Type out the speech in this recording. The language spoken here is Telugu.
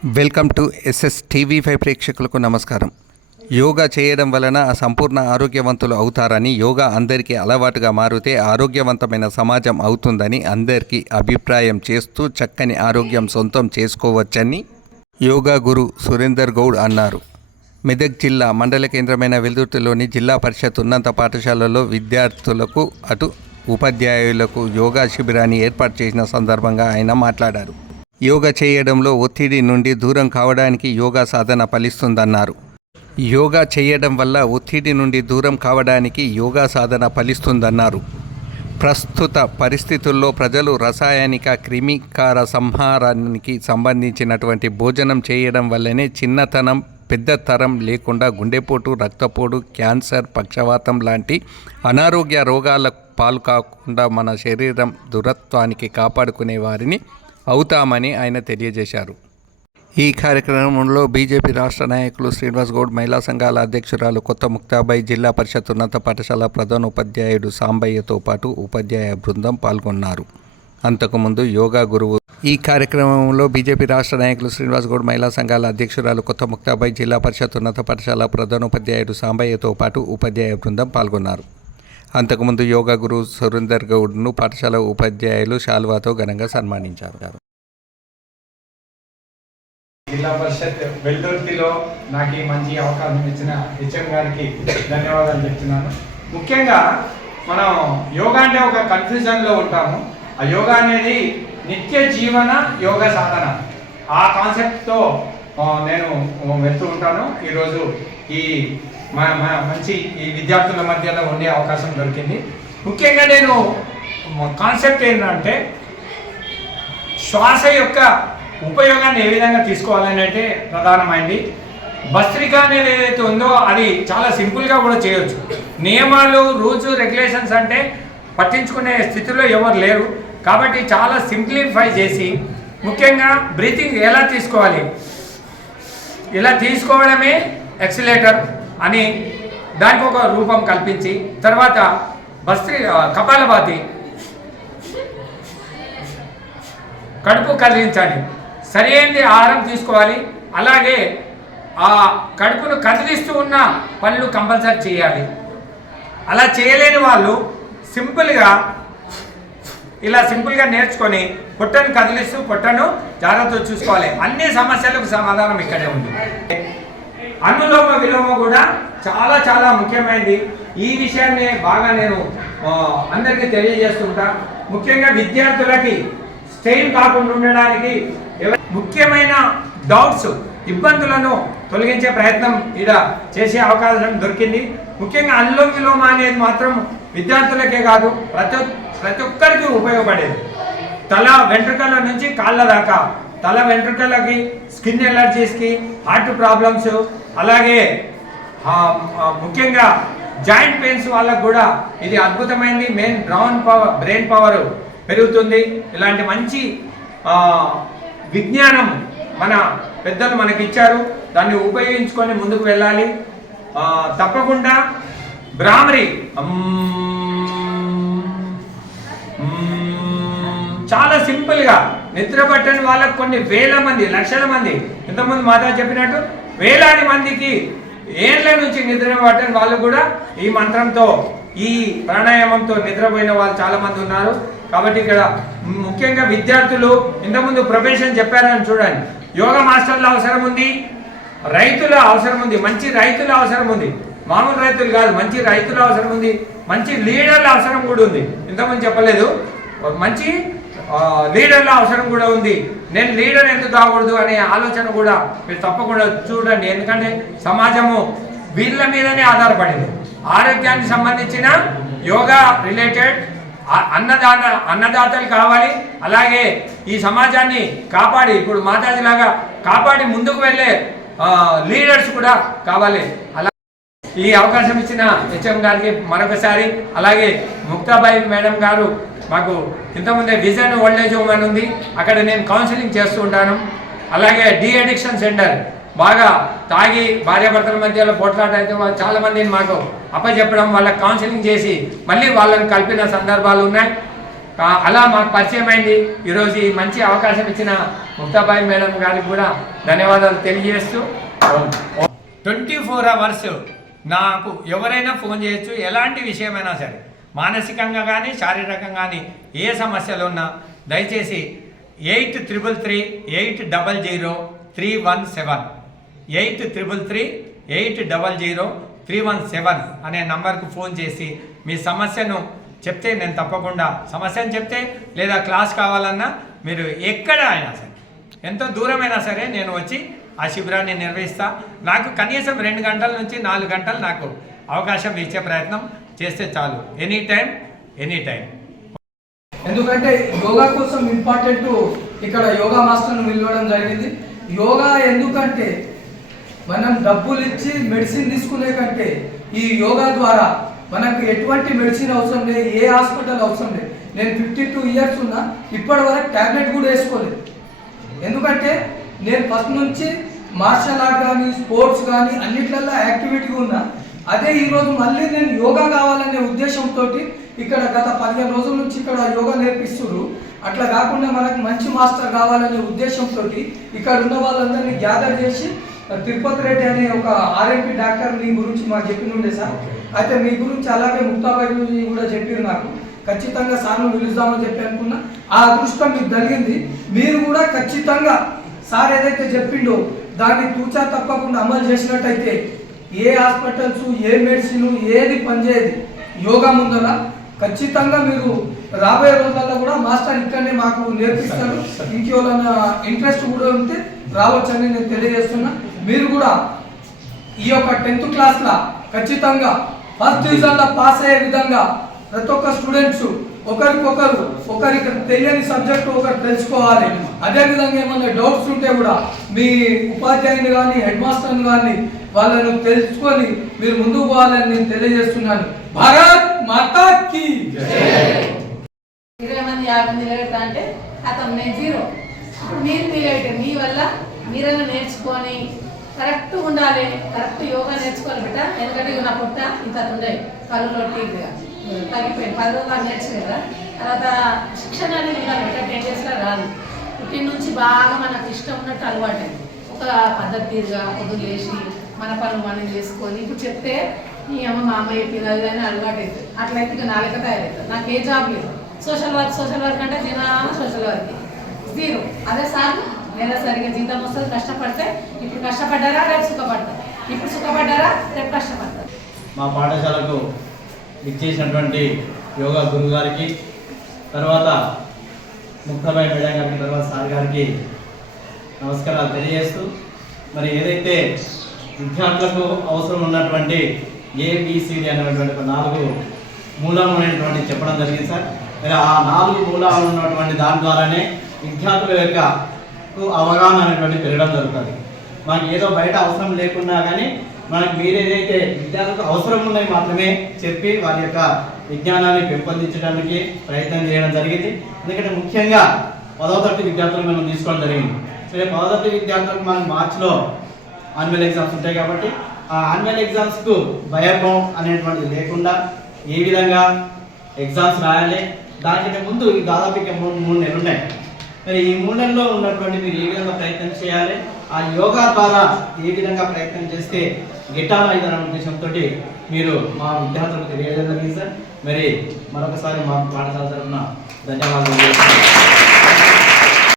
వెల్కమ్ టు టీవీ5 ప్రేక్షకులకు నమస్కారం. యోగా చేయడం వలన సంపూర్ణ ఆరోగ్యవంతులు అవుతారని, యోగా అందరికీ అలవాటుగా మారితే ఆరోగ్యవంతమైన సమాజం అవుతుందని అందరికీ అభిప్రాయం చేస్తూ చక్కని ఆరోగ్యం సొంతం చేసుకోవచ్చని యోగా గురు సురేందర్ గౌడ్ అన్నారు. మెదక్ జిల్లా మండల కేంద్రమైన వెల్దుర్తిలోని జిల్లా పరిషత్ ఉన్నత పాఠశాలలో విద్యార్థులకు ఉపాధ్యాయులకు యోగా శిబిరాన్ని ఏర్పాటు చేసిన సందర్భంగా ఆయన మాట్లాడారు. యోగా చేయడంలో ఒత్తిడి నుండి దూరం కావడానికి యోగా సాధన ఫలిస్తుందన్నారు. యోగా చేయడం వల్ల ఒత్తిడి నుండి దూరం కావడానికి యోగా సాధన ఫలిస్తుందన్నారు. ప్రస్తుత పరిస్థితుల్లో ప్రజలు రసాయనిక క్రిమికార సంహారానికి సంబంధించినటువంటి భోజనం చేయడం వల్లనే చిన్నతనం పెద్దతరం లేకుండా గుండెపోటు, రక్తపోటు, క్యాన్సర్, పక్షవాతం లాంటి అనారోగ్య రోగాల పాలు కాకుండా మన శరీరం దురత్వానికి కాపాడుకునే వారిని అవుతామని ఆయన తెలియజేశారు. ఈ కార్యక్రమంలో బీజేపీ రాష్ట్ర నాయకులు శ్రీనివాస్ గౌడ్, మహిళా సంఘాల అధ్యక్షురాలు కొత్త ముక్తాబాయి, జిల్లా పరిషత్ ఉన్నత పాఠశాల ప్రధానోపాధ్యాయుడు సాంబయ్యతో పాటు ఉపాధ్యాయ బృందం పాల్గొన్నారు. అంతకుముందు యోగా గురువు ఈ కార్యక్రమంలో బీజేపీ రాష్ట్ర నాయకులు శ్రీనివాస్ గౌడ్, మహిళా సంఘాల అధ్యక్షురాలు కొత్త ముక్తాబాయి, జిల్లా పరిషత్ ఉన్నత పాఠశాల ప్రధానోపాధ్యాయుడు సాంబయ్యతో పాటు ఉపాధ్యాయ బృందం పాల్గొన్నారు. అంతకుముందు యోగా గురువు సురేందర్ గౌడ్ను పాఠశాల ఉపాధ్యాయులు శాల్వాతో ఘనంగా సన్మానించారు. జిల్లా పరిషత్ వెల్దుర్తిలో నాకు ఈ మంచి అవకాశం ఇచ్చిన హెచ్ఎం గారికి ధన్యవాదాలు చెప్తున్నాను. ముఖ్యంగా మనం యోగా అంటే ఒక కన్ఫ్యూజన్లో ఉంటాము. ఆ యోగా అనేది నిత్య జీవన యోగ సాధన, ఆ కాన్సెప్ట్తో నేను వెళ్తూ ఉంటాను. ఈరోజు ఈ మంచి ఈ విద్యార్థుల మధ్యలో ఉండే అవకాశం దొరికింది. ముఖ్యంగా నేను కాన్సెప్ట్ ఏంటంటే శ్వాస యొక్క ఉపయోగాన్ని ఏ విధంగా తీసుకోవాలని అంటే ప్రధానమైంది. భస్త్రిక అనేది ఏదైతే ఉందో అది చాలా సింపుల్గా కూడా చేయొచ్చు. నియమాలు, రూల్స్, రెగ్యులేషన్స్ అంటే పట్టించుకునే స్థితిలో ఎవరు లేరు. కాబట్టి చాలా సింప్లిఫై చేసి ముఖ్యంగా బ్రీతింగ్ ఎలా తీసుకోవాలి, ఇలా తీసుకోవడమే ఎక్సిలేటర్ అని దానికి ఒక రూపం కల్పించి, తర్వాత కపాలభాతి, కడుపు కదిలించాలి, సరి అయిన ఆహారం తీసుకోవాలి. అలాగే ఆ కడుపును కదిలిస్తూ ఉన్న పనులు కంపల్సరీ చేయాలి. అలా చేయలేని వాళ్ళు సింపుల్గా నేర్చుకొని పొట్టను కదిలిస్తూ పొట్టను జాగ్రత్తగా చూసుకోవాలి. అన్ని సమస్యలకు సమాధానం ఇక్కడే ఉంది. అనులోమ విలోమ కూడా చాలా చాలా ముఖ్యమైనది. ఈ విషయాన్ని బాగా నేను అందరికీ తెలియజేస్తుంటా. ముఖ్యంగా విద్యార్థులకి స్ట్రెయిన్ కాకుండా ఉండడానికి ముఖ్యమైన డౌట్స్, ఇబ్బందులను తొలగించే ప్రయత్నం ఇక్కడ చేసే అవకాశం దొరికింది. ముఖ్యంగా అనులోమ విలోమ అనేది మాత్రం విద్యార్థులకే కాదు ప్రతి ఒక్కరికి ఉపయోగపడేది. తల వెంట్రుకల నుంచి కాళ్ళ దాకా, తల వెంట్రుకలకి, స్కిన్ ఎలర్జీస్కి, హార్ట్ ప్రాబ్లమ్స్, అలాగే ముఖ్యంగా జాయింట్ పెయిన్స్ వాళ్ళకు కూడా ఇది అద్భుతమైనది. బ్రెయిన్ పవర్ పెరుగుతుంది. ఇలాంటి మంచి విజ్ఞానం మన పెద్దలు మనకి ఇచ్చారు. దాన్ని ఉపయోగించుకొని ముందుకు వెళ్ళాలి. తప్పకుండా భ్రామరి చాలా సింపుల్గా నిద్ర పట్టని వాళ్ళకు కొన్ని వేల మంది, లక్షల మంది, ఇంతకుముందు మాతా చెప్పినట్టు వేలాది మందికి ఏళ్ళ నుంచి నిద్ర పట్టని వాళ్ళు కూడా ఈ మంత్రంతో, ఈ ప్రాణాయామంతో నిద్రపోయిన వాళ్ళు చాలా మంది ఉన్నారు. కాబట్టి ఇక్కడ ముఖ్యంగా విద్యార్థులు ఇంతకుముందు ప్రొఫెషన్ చెప్పారని చూడండి. యోగా మాస్టర్ల అవసరం ఉంది, రైతుల అవసరం ఉంది, మంచి రైతుల అవసరం ఉంది. మామూలు రైతులు కాదు, మంచి రైతుల అవసరం ఉంది, మంచి లీడర్ల అవసరం కూడా ఉంది. ఇంతకుముందు చెప్పలేదు, మంచి లీడర్ల అవసరం కూడా ఉంది. నేను లీడర్ ఎందుకు కాకూడదు అనే ఆలోచన కూడా మీరు తప్పకుండా చూడండి. ఎందుకంటే సమాజము వీళ్ళ మీదనే ఆధారపడింది. ఆరోగ్యానికి సంబంధించిన యోగా రిలేటెడ్ అన్నదాతలు కావాలి. అలాగే ఈ సమాజాన్ని కాపాడి, ఇప్పుడు మాతాజీ లాగా కాపాడి ముందుకు వెళ్ళే లీడర్స్ కూడా కావాలి. అలా ఈ అవకాశం ఇచ్చిన హెచ్ఎం గారికి మరొకసారి, అలాగే ముక్తాబాయి మేడం గారు, మాకు ఇంతకుముందే విజన్ ఓల్డేజ్ హోమ్ అని ఉంది, అక్కడ నేను కౌన్సిలింగ్ చేస్తూ ఉంటాను. అలాగే డి అడిక్షన్ సెంటర్, బాగా తాగి భార్యాభర్తల మధ్యలో పోట్లాట అయితే చాలా మందిని మాకు అప్పచెప్పడం, వాళ్ళకి కౌన్సిలింగ్ చేసి మళ్ళీ వాళ్ళని కలిపిన సందర్భాలు ఉన్నాయి. అలా మాకు పరిచయం అయింది. ఈరోజు ఈ మంచి అవకాశం ఇచ్చిన ముక్తాబాయి మేడం గారికి కూడా ధన్యవాదాలు తెలియజేస్తూ 24 hours నాకు ఎవరైనా ఫోన్ చేయొచ్చు. ఎలాంటి విషయమైనా సరే, మానసికంగా కానీ శారీరకంగా కానీ ఏ సమస్యలు ఉన్నా దయచేసి 8333800317 8333800317 అనే నంబర్కు ఫోన్ చేసి మీ సమస్యను చెప్తే నేను తప్పకుండా సమస్యను చెప్తే లేదా క్లాస్ కావాలన్నా మీరు ఎక్కడ అయినా సరే ఎంత దూరమైనా సరే నేను వచ్చి ఆ శిబిరాన్ని నిర్వహిస్తా. నాకు కనీసం 2 గంటల నుంచి 4 గంటలు నాకు అవకాశం ఇచ్చే ప్రయత్నం చేస్తే చాలు. Any time. ఎందుకంటే యోగా కోసం ఇంపార్టెంట్ ఇక్కడ యోగా మాస్టర్ను పిలవడం జరిగింది. యోగా ఎందుకంటే మనం డబ్బులు ఇచ్చి మెడిసిన్ తీసుకునే కంటే ఈ యోగా ద్వారా మనకు ఎటువంటి మెడిసిన్ అవసరం లేదు, ఏ హాస్పిటల్ అవసరం లేదు. నేను 52 years ఉన్నా, ఇప్పటి వరకు ట్యాబ్లెట్ కూడా వేసుకోలేదు. ఎందుకంటే నేను ఫస్ట్ నుంచి మార్షల్ ఆర్ట్ కానీ స్పోర్ట్స్ కానీ అన్నిట్లలో యాక్టివిటీగా ఉన్నా. అదే ఈరోజు మళ్ళీ నేను యోగా కావాలనే ఉద్దేశంతో ఇక్కడ గత 15 రోజుల నుంచి ఇక్కడ యోగా నేర్పిస్తున్నారు. అట్లా కాకుండా మనకు మంచి మాస్టర్ కావాలనే ఉద్దేశంతో ఇక్కడ ఉన్న వాళ్ళందరినీ గ్యాదర్ చేసి తిరుపతి రెడ్డి అనే ఒక ఆర్ఎంపీ డాక్టర్ మీ గురించి మాకు చెప్పినుండే సార్. అయితే మీ గురించి అలాగే ముక్తాబాయి కూడా చెప్పారు. నాకు ఖచ్చితంగా సార్ను పిలుద్దామని చెప్పి అనుకున్నా. ఆ అదృష్టం మీకు జరిగింది. మీరు కూడా ఖచ్చితంగా సార్ ఏదైతే చెప్పిండో దాన్ని తూచా తప్పకుండా అమలు చేసినట్టయితే ఏ హాస్పిటల్స్, ఏ మెడిసిన్, ఏది పనిచేయదు యోగా ముందర. ఖచ్చితంగా మీరు రాబోయే రోజుల్లో కూడా మాస్టర్ ఇక్కడనే మాకు నేర్పిస్తారు. ఇంకేమైనా ఇంట్రెస్ట్ కూడా ఉంటే రావచ్చని నేను తెలియజేస్తున్నా. మీరు కూడా ఈ యొక్క 10th క్లాస్లో ఖచ్చితంగా ఫస్ట్ డివిజన్లో పాస్ అయ్యే విధంగా ప్రతి ఒక్క స్టూడెంట్స్ ఒకరికి తెలియని సబ్జెక్టు ఒకరు తెలుసుకోవాలి. అదేవిధంగా ఏమైనా డౌట్స్ ఉంటే కూడా మీ ఉపాధ్యాయుని కానీ హెడ్ మాస్టర్ని కానీ వాళ్ళను తెలుసుకొని మీరు ముందుకు పోవాలని నేను తెలియజేస్తున్నాను. భారత్ మాతా కీ జై. 20 మంది 50 మంది నిలబెడతా అంటే అతను నేను 0. ఇప్పుడు మీరు నిలబెట్టారు. మీ వల్ల మీరైనా నేర్చుకొని కరెక్ట్ ఉండాలి. కరెక్ట్ యోగా నేర్చుకోవాలి బిడ్డ. ఎందుకంటే నా పుట్ట ఇంత ఉండే కళ్ళు తగ్గిపోయింది. 10 రోజులు నేర్చుకుని కదా. తర్వాత శిక్షణ అనేది ఉండాలి బిడ్డ. 10 daysలో రాదు. పుట్టిన నుంచి బాగా మనకు ఇష్టం ఉన్నట్టు అలవాటు అయింది. ఒక పద్ధతిగా పొద్దులు లేచి మన పనులు మనం చేసుకొని ఇప్పుడు చెప్తే ఈ మా అమ్మ చెప్పింది అది అని అలవాటు అవుతుంది. అట్లయితే ఇక నాలుక తయారవుతుంది. నాకు ఏ జాబ్ లేదు. సోషల్ వర్క్ అంటే సోషల్ వర్క్ 0. అదే సార్ నెలసరిగా జీతం వస్తుంది. కష్టపడితే ఇప్పుడు కష్టపడ్డారా రేపు సుఖపడతారు. ఇప్పుడు సుఖపడ్డారా రేపు కష్టపడతారు. మా పాఠశాలకు ఇచ్చేసినటువంటి యోగా గురువు గారికి, తర్వాత ముక్తాబాయి మేడం గారికి, తర్వాత సార్ గారికి నమస్కారాలు తెలియజేస్తూ, మరి ఏదైతే విద్యార్థులకు అవసరం ఉన్నటువంటి ABCD అనేటువంటి 4 మూలాలైనటువంటి చెప్పడం జరిగింది సార్. మరి ఆ 4 మూలాలు ఉన్నటువంటి దాని ద్వారానే విద్యార్థుల యొక్క అవగాహన అనేటువంటి పెరగడం జరుగుతుంది. మనకి ఏదో బయట అవసరం లేకున్నా కానీ మనకి మీరేదైతే విద్యార్థులకు అవసరం ఉన్నవి మాత్రమే చెప్పి వారి యొక్క విజ్ఞానాన్ని పెంపొందించడానికి ప్రయత్నం చేయడం జరిగింది. ఎందుకంటే ముఖ్యంగా 10వ తరగతి విద్యార్థులు మనం తీసుకోవడం జరిగింది. సరే, 10వ తరగతి విద్యార్థులకు మనకి మార్చిలో యాన్యువల్ ఎగ్జామ్స్ ఉంటాయి కాబట్టి ఆ యాన్యువల్ ఎగ్జామ్స్కు భయభం అనేటువంటిది లేకుండా ఏ విధంగా ఎగ్జామ్స్ రాయాలి, దానికంటే ముందు దాదాపు 3 నెలలు ఉన్నాయి. మరి ఈ 3 నెలల్లో ఉన్నటువంటి మీరు ఏ విధంగా ప్రయత్నం చేయాలి, ఆ యోగా ద్వారా ఏ విధంగా ప్రయత్నం చేస్తే గిట్టాలు అవుతారనే ఉద్దేశంతో మీరు మా విద్యార్థులకు తెలియజేయడం జరిగింది సార్. మరి మరొకసారి మా పాఠశాల తరఫున ధన్యవాదాలు.